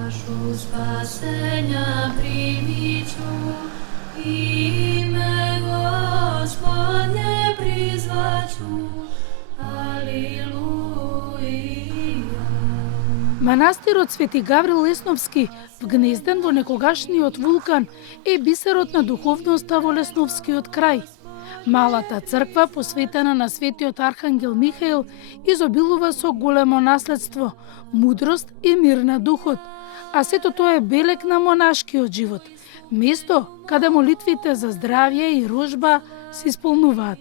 Чашу спасења примичу, име Господне призвачу. Манастирот Свети Гаврил Лесновски, вгнезден во некогашниот вулкан, е бисерот на духовноста во Лесновскиот крај. Малата црква, посветена на светиот архангел Михаил, изобилува со големо наследство, мудрост и мир на духот, а сето тоа е белег на монашкиот живот, место каде молитвите за здравје и рожба се исполнуваат.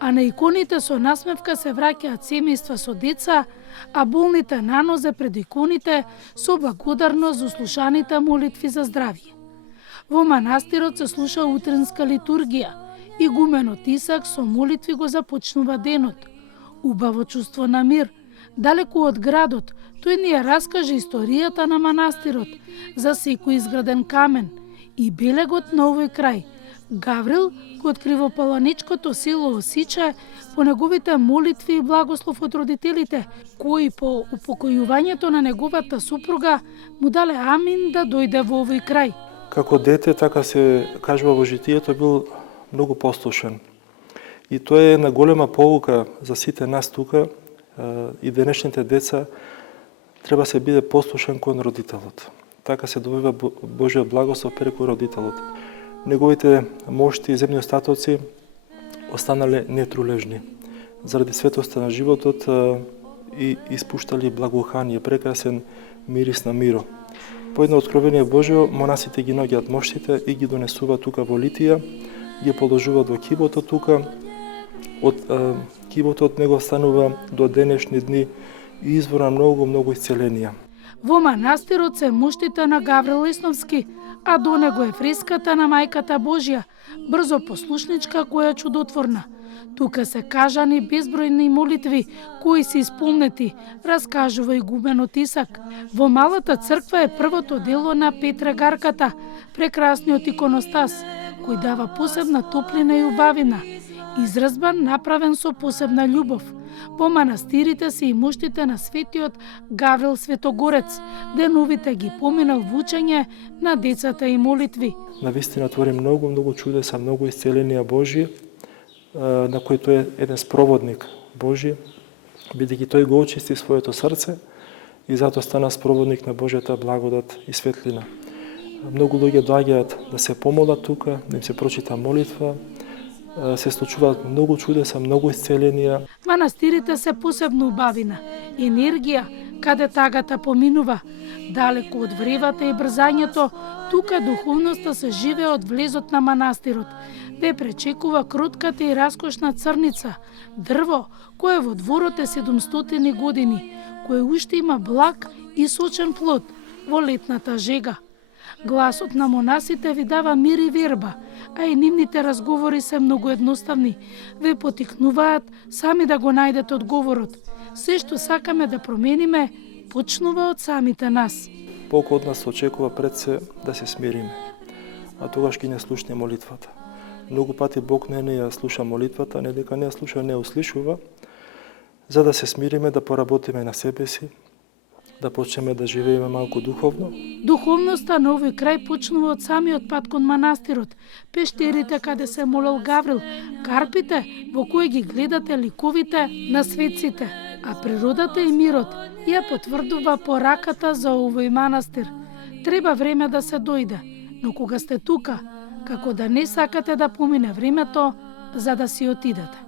А на иконите со насмевка се враќаат семејства со деца, а болните на нозе пред иконите со благодарност за слушаните молитви за здравје. Во манастирот се слуша утренска литургија. Игуменот Исак со молитви го започнува денот. Убаво чувство на мир. Далеку од градот, тој ни ја раскаже историјата на манастирот, за секој изграден камен и белегот на овој крај. Гаврил го открива паланичкото село Осиче по неговите молитви и благослов од родителите, кои по упокојувањето на неговата супруга му дале амин да дојде во овој крај. Како дете, така се кажува во житието, бил многу послушен. И тоа е една голема поука за сите нас тука и денешните деца, треба се биде послушен кон родителот. Така се добива Божиот благослов преку родителот. Неговите мошти и земни остатоци останале нетрулежни. Заради светоста на животот и испуштали благоухание, прекрасен мирис на миро. По едно откровение Божие, монасите ги наоѓаат моштите и ги донесуваат тука во Литија, ги положуваат во кибото тука. Од кибото од него станува до денешни дни извор на многу исцеленија. Во манастирот се моштите на Гаврил Лесновски, а до него е фреската на Мајката Божја, брзо послушничка која е чудотворна. Тука се кажани безбројни молитви кои се исполнети, раскажува игуменот Исак. Во малата црква е првото дело на Петре Гарката, прекрасниот иконостас, кој дава посебна топлина и убавина, изразбан направен со посебна љубов. Во манастирите се и моштите на светиот Гаврил Светогорец, деновите ги поминал во учење на децата и молитви. Навистина твори многу чудеса, многу исцеленија Божји, на кој тој е еден спроводник Божји, бидејќи тој го очисти своето срце и затоа стана спроводник на Божјата благодат и светлина. Многу луѓе доаѓаат да се помолат тука, да им се прочита молитва, се случуваат многу чудеса, многу исцеленија. Манастирите се посебно убавина, енергија, каде тагата поминува. Далеку од вревата и брзањето, тука духовноста се живее од влезот на манастирот, ве пречекува кротката и раскошна црница, дрво кое во дворот е 700 години, кое уште има благ и сочен плод во летната жега. Гласот на монасите ви дава мир и верба, а и нивните разговори се многу едноставни. Ве потикнуваат сами да го најдете одговорот. Се што сакаме да промениме, почнува од самите нас. Бог од нас очекува пред се да се смириме, а тогаш ќе не слушне молитвата. Многу пати Бог не ја слуша молитвата, не дека не ја слуша, не услишува, за да се смириме, да поработиме на себе си, да почнеме да живееме малку духовно. Духовноста на овој крај почнува од самиот пат кон манастирот, пештерите каде се молел Гаврил, карпите во кои ги гледате ликовите на светците, а природата и мирот ја потврдува пораката за овој манастир. Треба време да се дојде, но кога сте тука, како да не сакате да помине времето за да си отидете.